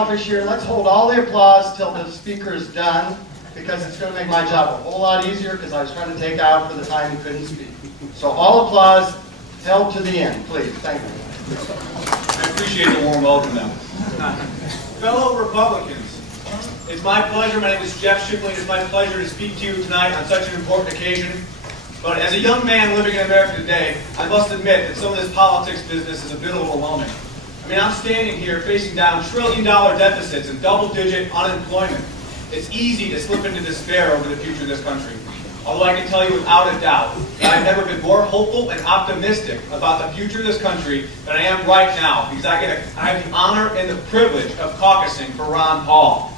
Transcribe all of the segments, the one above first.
selfish here. Let's hold all the applause till the speaker is done, because it's going to make my job a whole lot easier, because I was trying to take out for the time he couldn't speak. So all applause held to the end, please. Thank you. I appreciate the warm welcome now. Fellow Republicans, it's my pleasure. My name is Jeff Shipley. It's my pleasure to speak to you tonight on such an important occasion. But as a young man living in America today, I must admit that some of this politics business is a bit overwhelming. I mean, I'm standing here facing down trillion-dollar deficits and double-digit unemployment. It's easy to slip into despair over the future of this country. Although I can tell you without a doubt that I've never been more hopeful and optimistic about the future of this country than I am right now, because I have the honor and the privilege of caucusing for Ron Paul.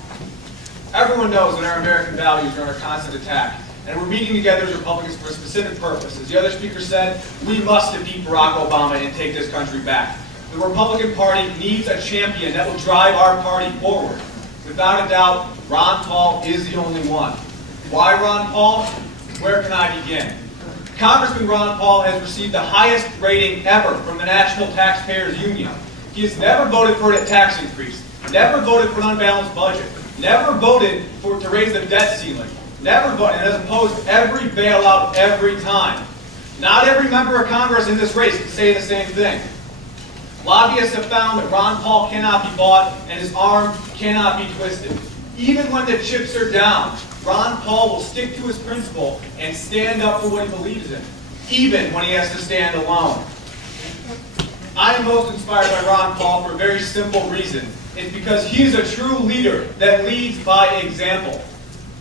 Everyone knows that our American values are under constant attack, and we're meeting together as Republicans for a specific purpose. As the other speaker said, we must defeat Barack Obama and take this country back. The Republican Party needs a champion that will drive our party forward. Without a doubt, Ron Paul is the only one. Why Ron Paul? Where can I begin? Congressman Ron Paul has received the highest rating ever from the National Taxpayers Union. He has never voted for a tax increase, never voted for an unbalanced budget, never voted to raise the debt ceiling, never voted, and has opposed every bailout every time. Not every member of Congress in this race can say the same thing. Lobbyists have found that Ron Paul cannot be bought and his arm cannot be twisted. Even when the chips are down, Ron Paul will stick to his principle and stand up for what he believes in, even when he has to stand alone. I am most inspired by Ron Paul for a very simple reason. It's because he is a true leader that leads by example.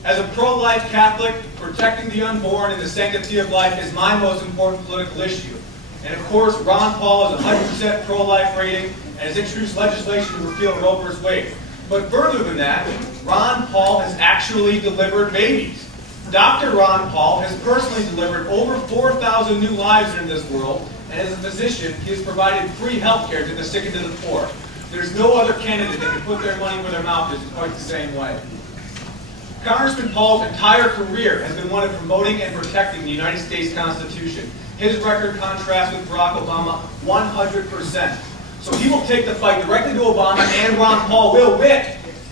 As a pro-life Catholic, protecting the unborn and the sanctity of life is my most important political issue. And of course, Ron Paul is 100% pro-life rating and has introduced legislation to repeal Roe v. Wade. But further than that, Ron Paul has actually delivered babies. Dr. Ron Paul has personally delivered over 4,000 new lives in this world, and as a physician, he has provided free health care to the sick and to the poor. There's no other candidate that can put their money where their mouth is quite the same way. Congressman Paul's entire career has been one of promoting and protecting the United States Constitution. His record contrasts with Barack Obama 100%. So he will take the fight directly to Obama, and Ron Paul will win.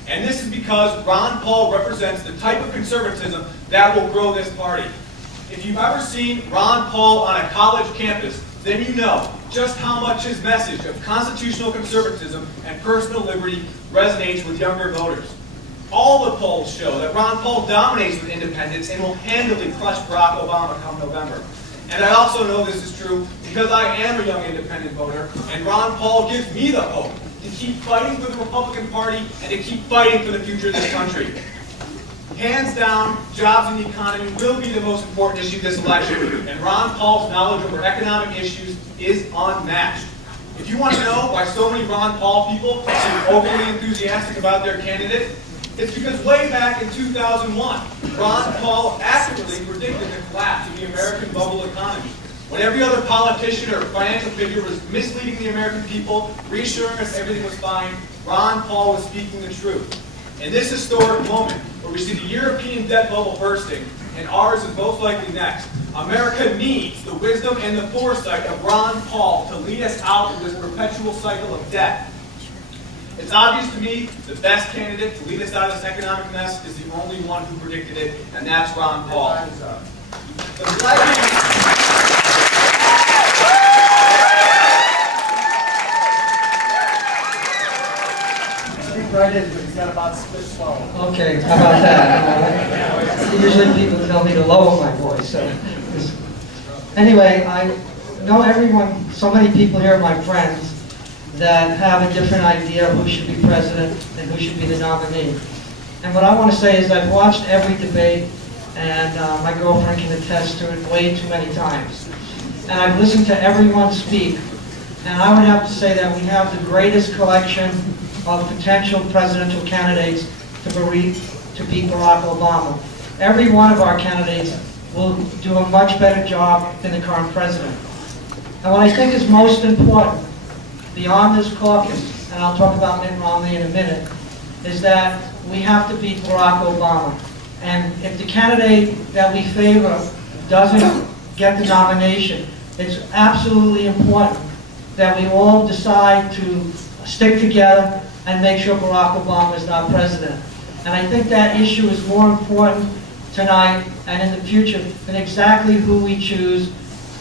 And this is because Ron Paul represents the type of conservatism that will grow this party. If you've ever seen Ron Paul on a college campus, then you know just how much his message of constitutional conservatism and personal liberty resonates with younger voters. All the polls show that Ron Paul dominates with independents and will handily crush Barack Obama come November. And I also know this is true because I am a young independent voter, and Ron Paul gives me the hope to keep fighting for the Republican Party and to keep fighting for the future of this country. Hands down, jobs and the economy will be the most important issue this election, and Ron Paul's knowledge over economic issues is unmatched. If you want to know why so many Ron Paul people seem overly enthusiastic about their candidate, it's because way back in 2001, Ron Paul accurately predicted the collapse of the American bubble economy. When every other politician or financial figure was misleading the American people, reassuring us everything was fine, Ron Paul was speaking the truth. In this historic moment, where we see the European debt bubble bursting, and ours is most likely next, America needs the wisdom and the foresight of Ron Paul to lead us out of this perpetual cycle of debt. It's obvious to me the best candidate to lead us out of this economic mess is the only one who predicted it, and that's Ron Paul. Right in, but he's got about split swallow. Okay, how about that? Usually people tell me to lower my voice. So. Anyway, I know everyone, so many people here are my friends that have a different idea of who should be president and who should be the nominee. And what I want to say is I've watched every debate, and my girlfriend can attest to it way too many times. And I've listened to everyone speak, and I would have to say that we have the greatest collection of potential presidential candidates to beat Barack Obama. Every one of our candidates will do a much better job than the current president. And what I think is most important, beyond this caucus, and I'll talk about Mitt Romney in a minute, is that we have to beat Barack Obama. And if the candidate that we favor doesn't get the nomination, it's absolutely important that we all decide to stick together and make sure Barack Obama is not president. And I think that issue is more important tonight and in the future than exactly who we choose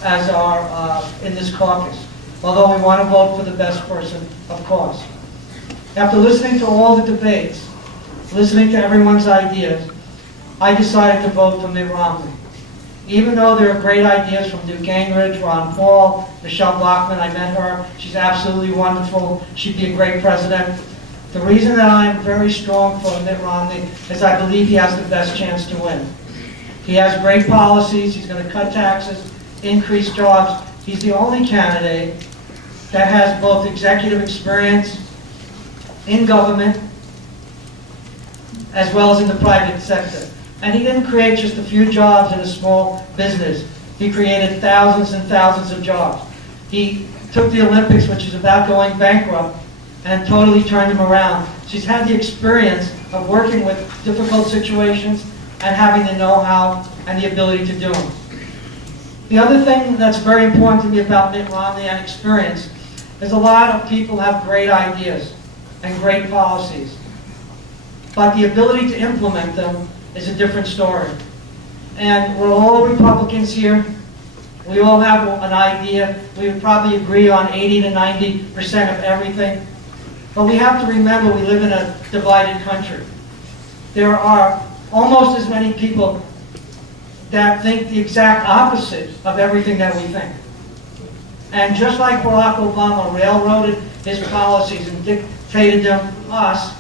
as our, in this caucus. Although we want to vote for the best person, of course. After listening to all the debates, listening to everyone's ideas, I decided to vote for Mitt Romney. Even though there are great ideas from Newt Gingrich, Ron Paul, Michelle Bachmann, I met her, she's absolutely wonderful, she'd be a great president. The reason that I'm very strong for Mitt Romney is I believe he has the best chance to win. He has great policies, he's going to cut taxes, increase jobs. He's the only candidate that has both executive experience in government as well as in the private sector. And he didn't create just a few jobs in a small business. He created thousands and thousands of jobs. He took the Olympics, which is about going bankrupt, and totally turned them around. She's had the experience of working with difficult situations and having the know-how and the ability to do them. The other thing that's very important to me about Mitt Romney and experience is a lot of people have great ideas and great policies, but the ability to implement them is a different story. And we're all Republicans here. We all have an idea. We would probably agree on 80 to 90% of everything. But we have to remember we live in a divided country. There are almost as many people that think the exact opposite of everything that we think. And just like Barack Obama railroaded his policies and dictated them to us,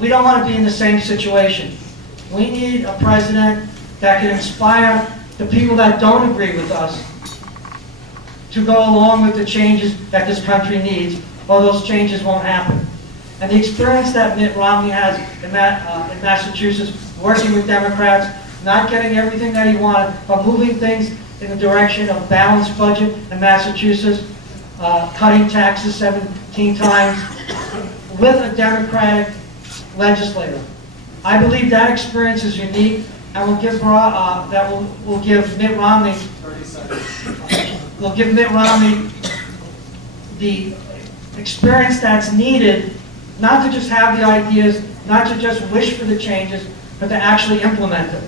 we don't want to be in the same situation. We need a president that can inspire the people that don't agree with us to go along with the changes that this country needs, or those changes won't happen. And the experience that Mitt Romney has in Massachusetts, working with Democrats, not getting everything that he wanted, but moving things in the direction of balanced budget in Massachusetts, cutting taxes 17 times, with a Democratic legislator. I believe that experience is unique, and will give will give Mitt Romney 30 seconds. Will give Mitt Romney the experience that's needed, not to just have the ideas, not to just wish for the changes, but to actually implement them.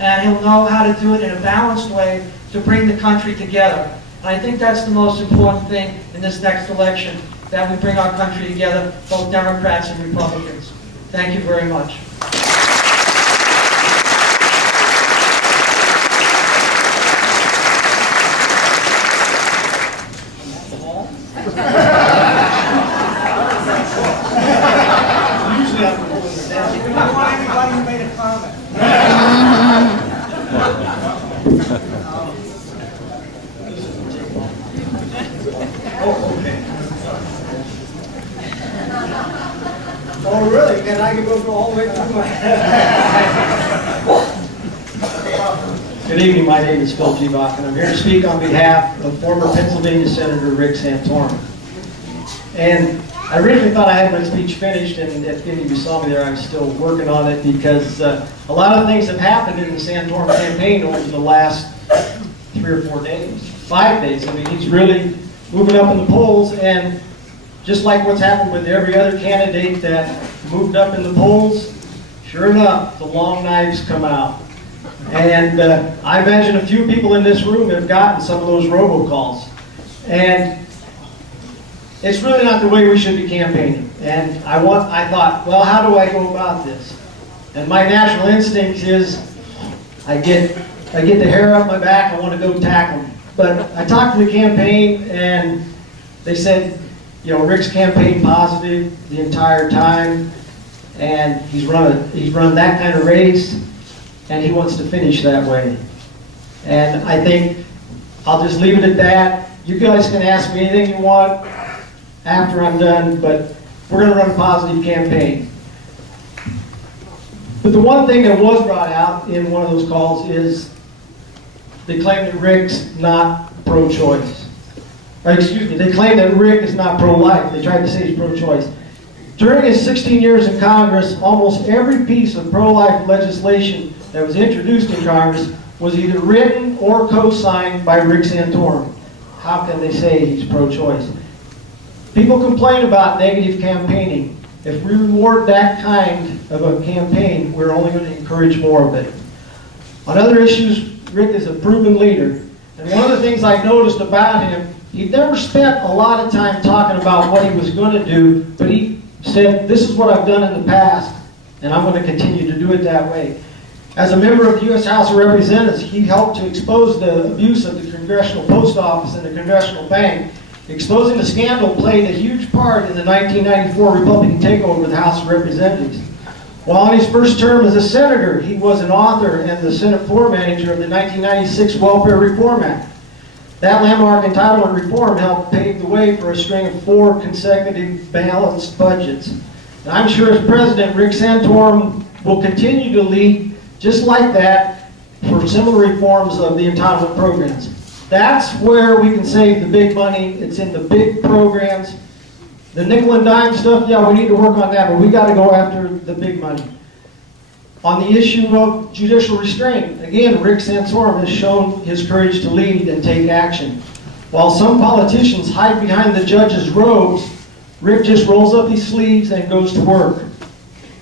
And he'll know how to do it in a balanced way to bring the country together. And I think that's the most important thing in this next election, that we bring our country together, both Democrats and Republicans. Thank you very much. Oh, really? And I can go through all the way through my... Good evening, my name is Phil G. Bach, and I'm here to speak on behalf of former Pennsylvania Senator Rick Santorum. And I originally thought I had my speech finished, and if any of you saw me there, I was still working on it, because a lot of things have happened in the Santorum campaign over the last 3 or 4 days, 5 days. I mean, he's really moving up in the polls, and just like what's happened with every other candidate that moved up in the polls, sure enough, the long knives come out. And I imagine a few people in this room have gotten some of those robocalls. And it's really not the way we should be campaigning. And I thought, well, how do I go about this? And my natural instinct is, I get the hair up my back, I want to go tackle them. But I talked to the campaign, and they said, you know, Rick's campaign positive the entire time, and he's run that kind of race, and he wants to finish that way. And I think I'll just leave it at that. You guys can ask me anything you want after I'm done, but we're going to run a positive campaign. But the one thing that was brought out in one of those calls is they claim that Rick's not pro-choice. Excuse me, they claim that Rick is not pro-life. They tried to say he's pro-choice. During his 16 years in Congress, almost every piece of pro-life legislation that was introduced in Congress was either written or co-signed by Rick Santorum. How can they say he's pro-choice? People complain about negative campaigning. If we reward that kind of a campaign, we're only going to encourage more of it. On other issues, Rick is a proven leader. And one of the things I noticed about him, he never spent a lot of time talking about what he was going to do, but he said, this is what I've done in the past, and I'm going to continue to do it that way. As a member of the U.S. House of Representatives, he helped to expose the abuse of the Congressional Post Office and the Congressional Bank. Exposing the scandal played a huge part in the 1994 Republican takeover of the House of Representatives. While in his first term as a senator, he was an author and the Senate floor manager of the 1996 Welfare Reform Act. That landmark entitlement reform helped pave the way for a string of 4 consecutive balanced budgets. And I'm sure as president, Rick Santorum will continue to lead just like that for similar reforms of the entitlement programs. That's where we can save the big money. It's in the big programs. The nickel and dime stuff, yeah, we need to work on that, but we got to go after the big money. On the issue of judicial restraint, again, Rick Santorum has shown his courage to lead and take action. While some politicians hide behind the judge's robes, Rick just rolls up his sleeves and goes to work.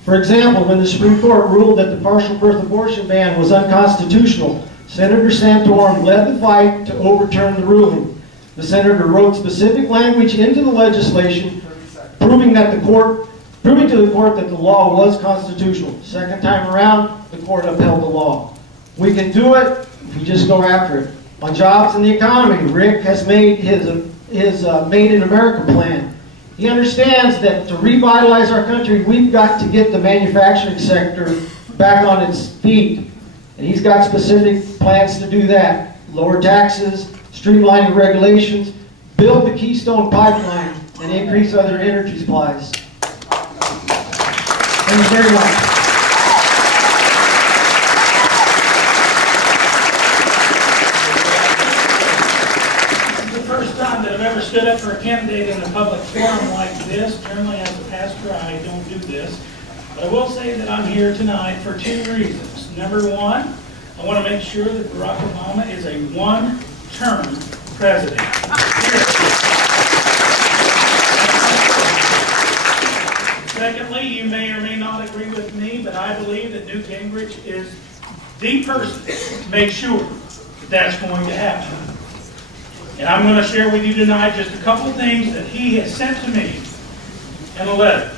For example, when the Supreme Court ruled that the partial birth abortion ban was unconstitutional, Senator Santorum led the fight to overturn the ruling. The senator wrote specific language into the legislation, proving to the court that the law was constitutional. Second time around, the court upheld the law. We can do it if we just go after it. On jobs and the economy, Rick has made his Made in America plan. He understands that to revitalize our country, we've got to get the manufacturing sector back on its feet. And he's got specific plans to do that. Lower taxes, streamlining regulations, build the Keystone Pipeline, and increase other energy supplies. Thank you very much. This is the first time that I've ever stood up for a candidate in a public forum like this. Generally, as a pastor, I don't do this. But I will say that I'm here tonight for 2 reasons. Number one, I want to make sure that Barack Obama is a one-term president. Secondly, you may or may not agree with me, but I believe that Newt Gingrich is the person to make sure that that's going to happen. And I'm going to share with you tonight just a couple of things that he has sent to me in a letter.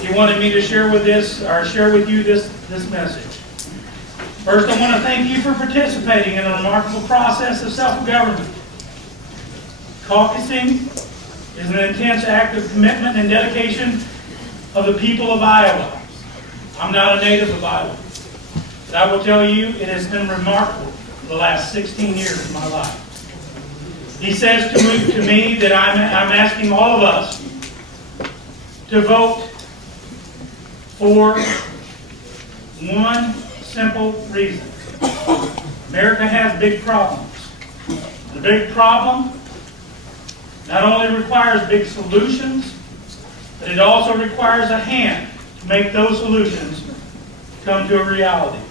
He wanted me to share with you this message. First, I want to thank you for participating in a remarkable process of self-government. Caucusing is an intense act of commitment and dedication of the people of Iowa. I'm not a native of Iowa, but I will tell you it has been remarkable for the last 16 years of my life. He says to me that I'm asking all of us to vote for one simple reason. America has big problems. The big problem not only requires big solutions, but it also requires a hand to make those solutions come to a reality.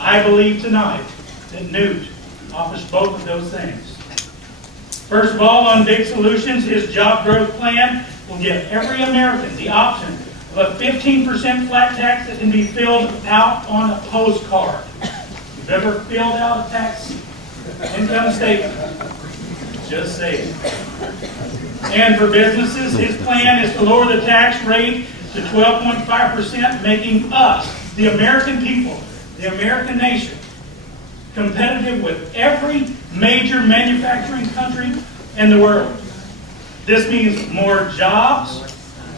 I believe tonight that Newt offers both of those things. First of all, on big solutions, his job growth plan will give every American the option of a 15% flat tax that can be filled out on a postcard. You've ever filled out a tax income statement? Just say it. And for businesses, his plan is to lower the tax rate to 12.5%, making us, the American people, the American nation, competitive with every major manufacturing country in the world. This means more jobs.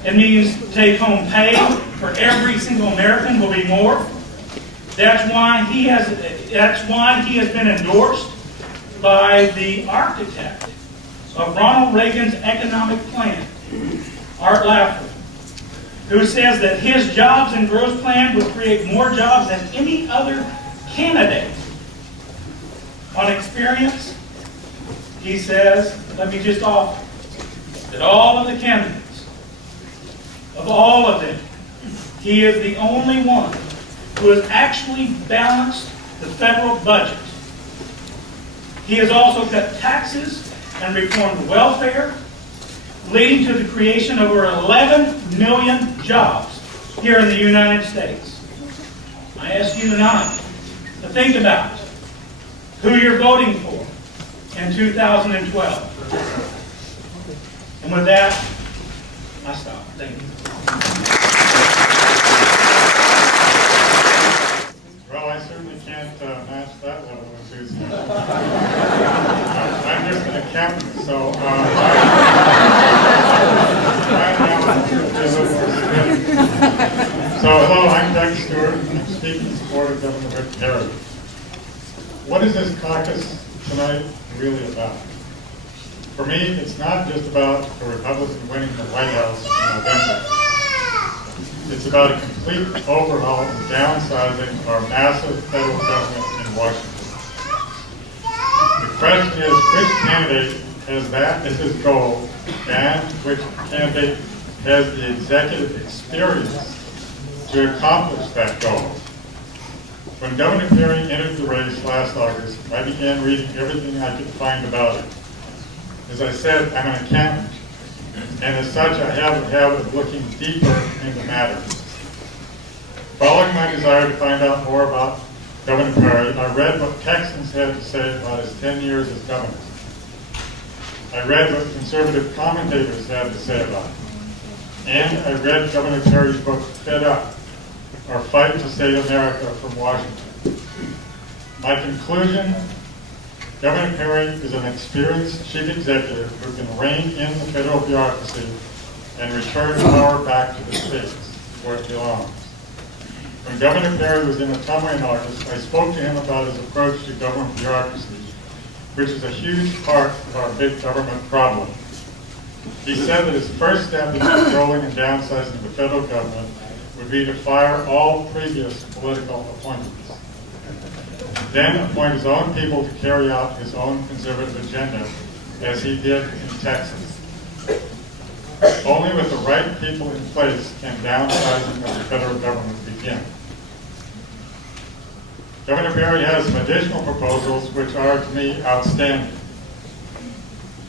It means take-home pay for every single American will be more. That's why he has been endorsed by the architect of Ronald Reagan's economic plan, Art Laffer, who says that his jobs and growth plan will create more jobs than any other candidate. On experience, he says, let me just offer that all of the candidates, of all of them, he is the only one who has actually balanced the federal budget. He has also cut taxes and reformed welfare leading to the creation of over 11 million jobs here in the United States. I ask you tonight to think about who you're voting for in 2012. And with that, I stop. Thank you. Well, I certainly can't match that level of enthusiasm. I'm just an accountant, so So hello, I'm Doug Stewart, and I'm speaking in support of Governor Rick Perry. What is this caucus tonight really about? For me, it's not just about a Republican winning the White House in November. It's about a complete overhaul and downsizing of our massive federal government in Washington. The question is, which candidate has that as his goal, and which candidate has the executive experience to accomplish that goal? When Governor Perry entered the race last August, I began reading everything I could find about it. As I said, I'm an accountant, and as such, I have a habit of looking deeper into matters. Following my desire to find out more about Governor Perry, I read what Texans had to say about his 10 years as governor. I read what conservative commentators had to say about it. And I read Governor Perry's book, Fed Up, Our Fight to Save America from Washington. My conclusion, Governor Perry is an experienced chief executive who can rein in the federal bureaucracy and return power back to the states where it belongs. When Governor Perry was in Ottumwa in August, I spoke to him about his approach to government bureaucracy, which is a huge part of our big government problem. He said that his first step in controlling and downsizing the federal government would be to fire all previous political appointments. Then appoint his own people to carry out his own conservative agenda, as he did in Texas. Only with the right people in place can downsizing of the federal government begin. Governor Perry has some additional proposals which are, to me, outstanding.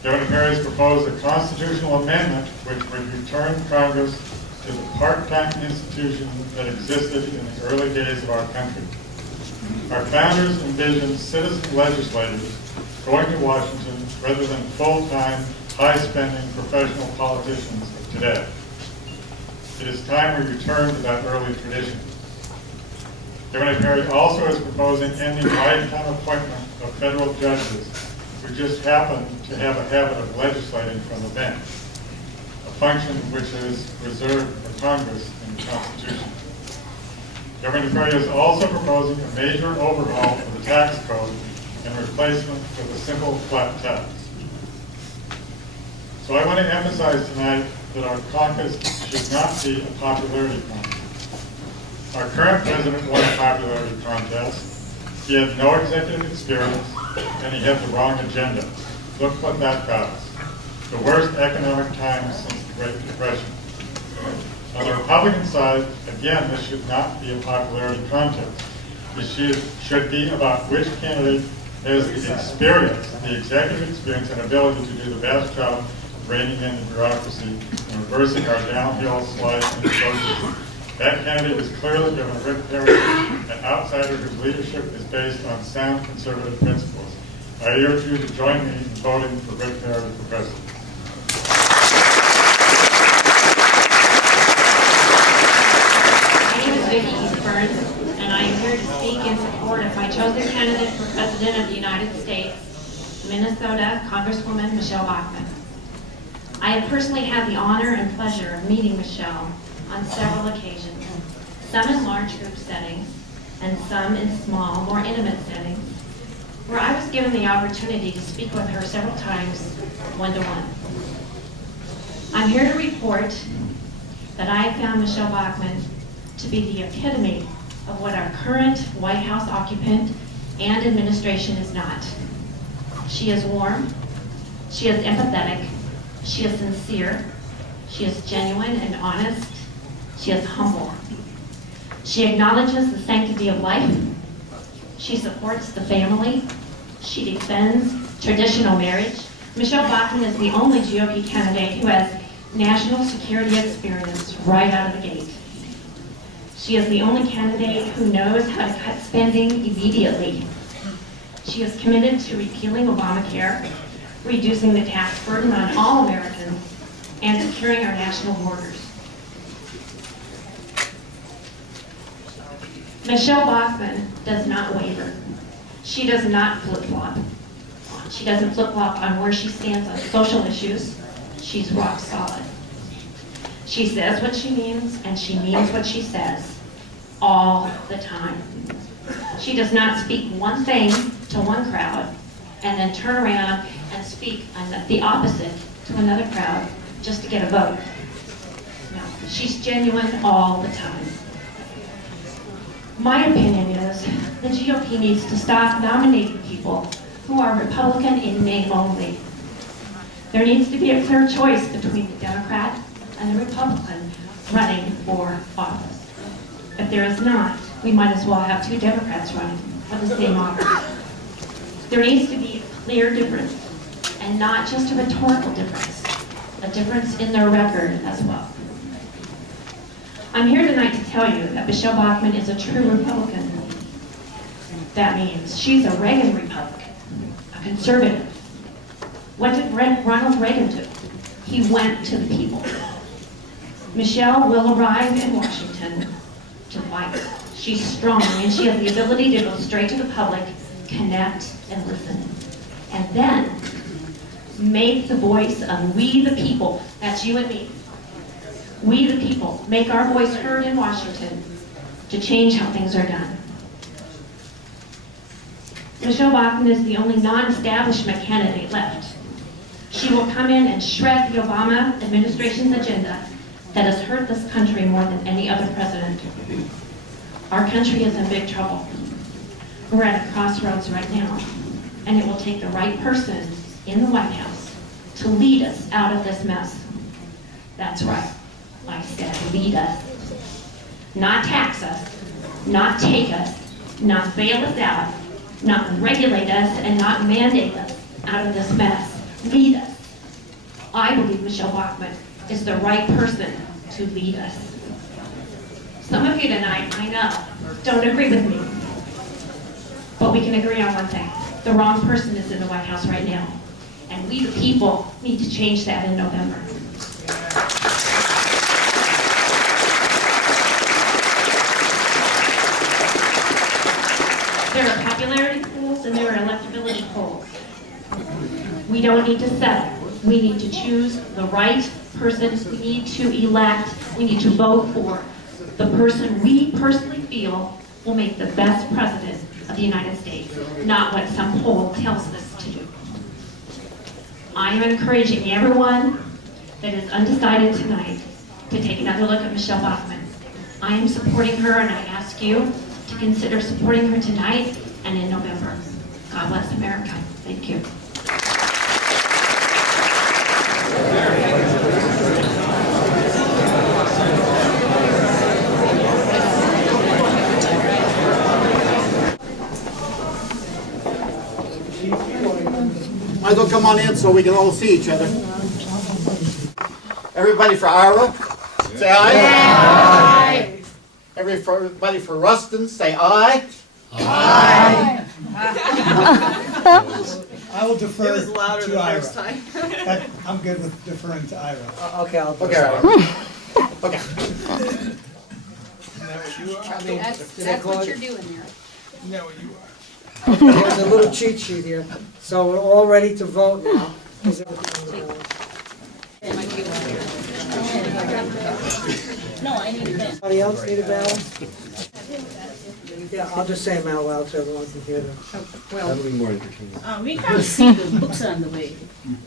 Governor Perry has proposed a constitutional amendment which would return Congress to the part-time institution that existed in the early days of our country. Our founders envisioned citizen legislators going to Washington rather than full-time, high-spending professional politicians of today. It is time we return to that early tradition. Governor Perry also is proposing ending lifetime appointment of federal judges who just happen to have a habit of legislating from the bench, a function which is reserved for Congress in the Constitution. Governor Perry is also proposing a major overhaul of the tax code and replacement with a simple flat tax. So I want to emphasize tonight that our caucus should not be a popularity contest. Our current president won a popularity contest. He had no executive experience, and he had the wrong agenda. Look what that got us. The worst economic times since the Great Depression. On the Republican side, again, this should not be a popularity contest. This should be about which candidate has the experience, the executive experience and ability to do the best job of reining in the bureaucracy and reversing our downhill slide into socialism. That candidate is clearly Governor Rick Perry, an outsider whose leadership is based on sound conservative principles. I urge you to join me in voting for Rick Perry for president. And I am here to speak in support of my chosen candidate for President of the United States, Minnesota Congresswoman Michelle Bachmann. I have personally had the honor and pleasure of meeting Michelle on several occasions, some in large group settings and some in small, more intimate settings, where I was given the opportunity to speak with her several times one-to-one. I'm here to report that I have found Michelle Bachmann to be the epitome of what our current White House occupant and administration is not. She is warm, she is empathetic, she is sincere, she is genuine and honest, she is humble. She acknowledges the sanctity of life, she supports the family, she defends traditional marriage Michelle Bachmann is the only GOP candidate who has national security experience right out of the gate. She is the only candidate who knows how to cut spending immediately. She is committed to repealing Obamacare, reducing the tax burden on all Americans, and securing our national borders. Michelle Bachmann does not waver. She does not flip-flop. She doesn't flip-flop on where she stands on social issues. She's rock solid. She says what she means, and she means what she says, all the time. She does not speak one thing to one crowd and then turn around and speak the opposite to another crowd just to get a vote. No, she's genuine all the time. My opinion is the GOP needs to stop nominating people who are Republican in name only. There needs to be a clear choice between the Democrat and the Republican running for office. If there is not, we might as well have two Democrats running for the same office. There needs to be a clear difference, and not just a rhetorical difference, a difference in their record as well. I'm here tonight to tell you that Michelle Bachmann is a true Republican. That means she's a Reagan Republican, a conservative. What did Ronald Reagan do? He went to the people. Michelle will arrive in Washington to fight. She's strong, and she has the ability to go straight to the public, connect, and listen. And then make the voice of we the people, that's you and me, we the people, make our voice heard in Washington to change how things are done. Michelle Bachmann is the only non-establishment candidate left. She will come in and shred the Obama administration's agenda that has hurt this country more than any other president. Our country is in big trouble. We're at a crossroads right now, and it will take the right person in the White House to lead us out of this mess. That's right, I said lead us. Not tax us, not take us, not bail us out, not regulate us, and not mandate us out of this mess. Lead us. I believe Michelle Bachmann is the right person to lead us. Some of you tonight, I know, don't agree with me. But we can agree on one thing. The wrong person is in the White House right now. And we, the people, need to change that in November. There are popularity polls and there are electability polls. We don't need to settle. We need to choose the right person. We need to elect. We need to vote for the person we personally feel will make the best president of the United States, not what some poll tells us to do. I am encouraging everyone that is undecided tonight to take another look at Michelle Bachmann. I am supporting her, and I ask you to consider supporting her tonight and in November. God bless America. Thank you. Might as well come on in so we can all see each other. Everybody for Iowa, say aye. Aye. Everybody for Ruston, say aye. Aye. I will defer It was louder to the Ira. first time. I'm good with deferring to Ira. Okay, I'll do Okay, it. Ira. Okay. That's what you're doing there. There's a little cheat sheet here. So we're all ready to vote now. Is everything on the board? No, I need a pen. Anybody else need a ballot? Yeah, I'll just say them out loud so everyone can hear them. Well, we can't see the books on the way.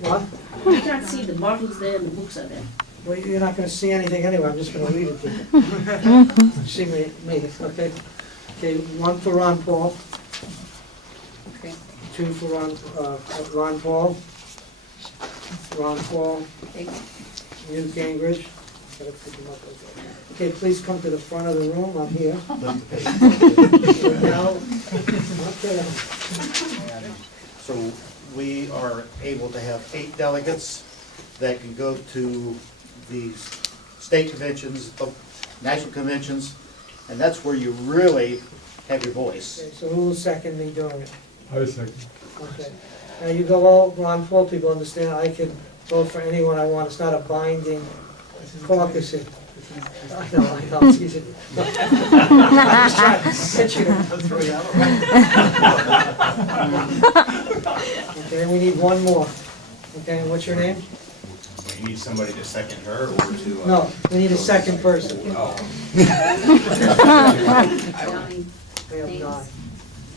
What? We can't see the bottles there and the books are there. Well, you're not gonna see anything anyway, I'm just gonna read it to you. See me, okay? Okay, one for Ron Paul, Okay. two for Ron Paul, Okay. Newt Gingrich. Gotta pick him up, okay, please come to the front of the room, I'm here. Now, okay. So we are able to have 8 delegates that can go to the state conventions, national conventions, and that's where you really have your voice. Okay, so who will second me doing it? I second. Okay. Now you go all, Ron, full people understand, I can vote for anyone I want, it's not a binding caucus. I know, it's easy. I'm just trying to get you to throw you out. Okay, we need one more. Okay, what's your name? You need somebody to second her or to? No, we need a second person. Oh. We have 9.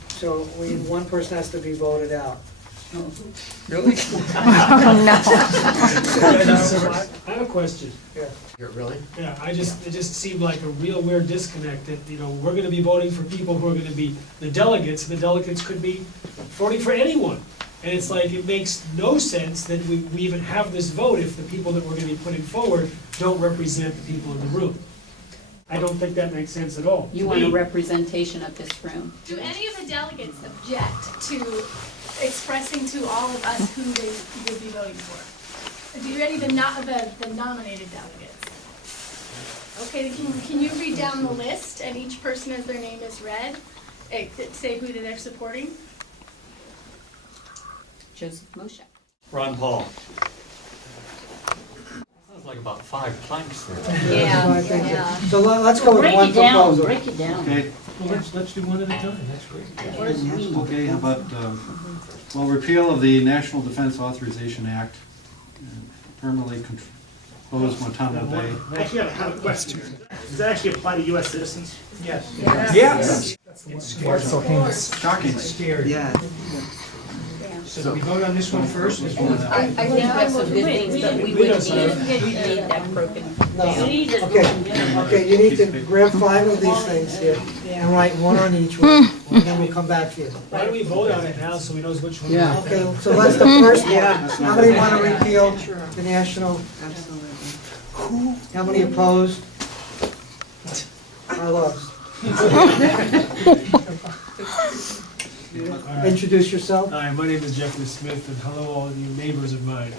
So one person has to be voted out. Really? I have a question. Yeah. Really? Yeah, it just seemed like a real weird disconnect that, we're gonna be voting for people who are gonna be the delegates, and the delegates could be voting for anyone. And it's like, it makes no sense that we even have this vote if the people that we're gonna be putting forward don't represent the people in the room. I don't think that makes sense at all. You want a representation of this room. Do any of the delegates object to expressing to all of us who they would be voting for? Do any of the nominated delegates? Okay, can you read down the list, and each person as their name is read, say who they're supporting? Joseph Moshe. Ron Paul. Sounds like about 5 planks there. Yeah. So let's go with one proposal. Break it down. Okay, Well, let's do one at a time, that's great. okay, how about, well, repeal of the National Defense Authorization Act, permanently close Guantanamo Bay. Actually, I have a question. Does that actually apply to U.S. citizens? Yes. Yes. Shocking. Scared. Yeah. So do we vote on this one first? This one? I think that's some good things, but we would need that broken down. Okay, you need to grab 5 of these things here and write one on each one, and then we'll come back to you. Why don't we vote on it now so we know which one? Yeah. Okay, so that's the first one. How many want to repeal the national? Absolutely. How many opposed? I lost. Introduce yourself. Hi, my name is Jeffrey Smith, and hello all of you neighbors of mine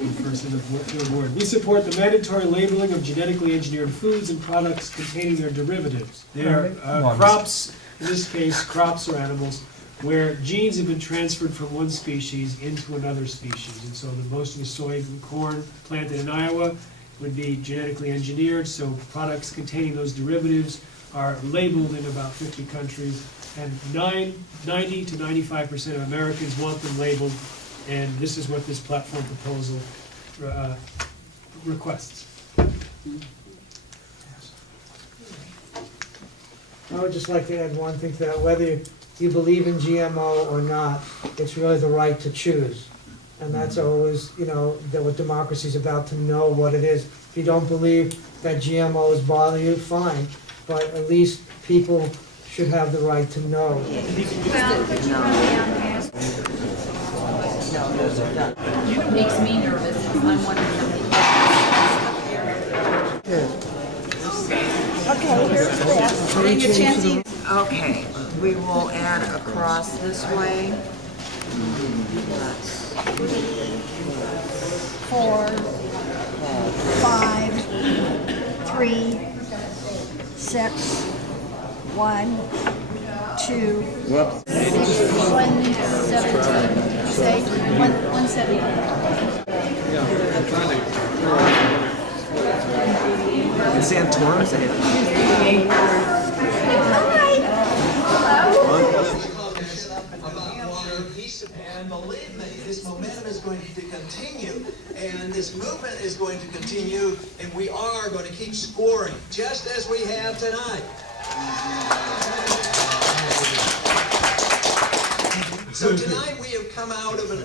in First and the Third Ward. We support the mandatory labeling of genetically engineered foods and products containing their derivatives. They are crops, in this case, crops or animals, where genes have been transferred from one species into another species. And so most of the soy and corn planted in Iowa would be genetically engineered, so products containing those derivatives are labeled in about 50 countries. And 90 to 95% of Americans want them labeled, and this is what this platform proposal requests. I would just like to add one thing to that. Whether you believe in GMO or not, it's really the right to choose. And that's always, that what democracy is about, to know what it is. If you don't believe that GMOs bother you, fine, but at least people should have the right to know. Makes me nervous. I'm wondering Okay, here's this. Okay, we will add across this way. 4, 5, 3, 6, 1, 2, 117, say, 170. Is Santorum, is it? And believe me, this momentum is going to continue, and this movement is going to continue, and we are going to keep scoring, just as we have tonight. So tonight we have come out of an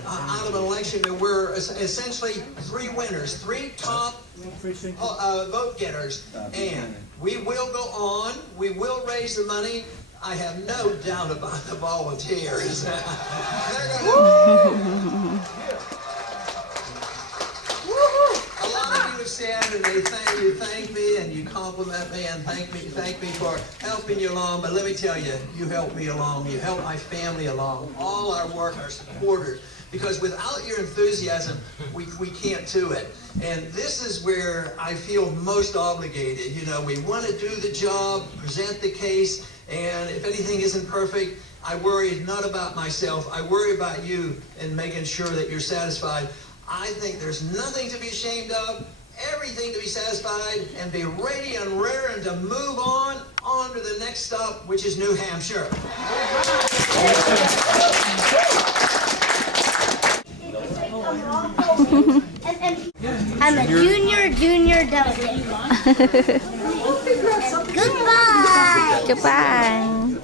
election that we're essentially 3 winners, 3 top vote getters, and we will go on. We will raise the money. I have no doubt about the volunteers. A lot of you have said, and you thank me, and you compliment me, and thank me for helping you along. But let me tell you, you helped me along. You helped my family along. All our work, our supporters. because without your enthusiasm, we can't do it. And this is where I feel most obligated. You know, we want to do the job, present the case, and if anything isn't perfect, I worry not about myself, I worry about you and making sure that you're satisfied. I think there's nothing to be ashamed of, everything to be satisfied, and be ready and raring to move on to the next stop, which is New Hampshire. I'm a junior delegate. Goodbye. Goodbye.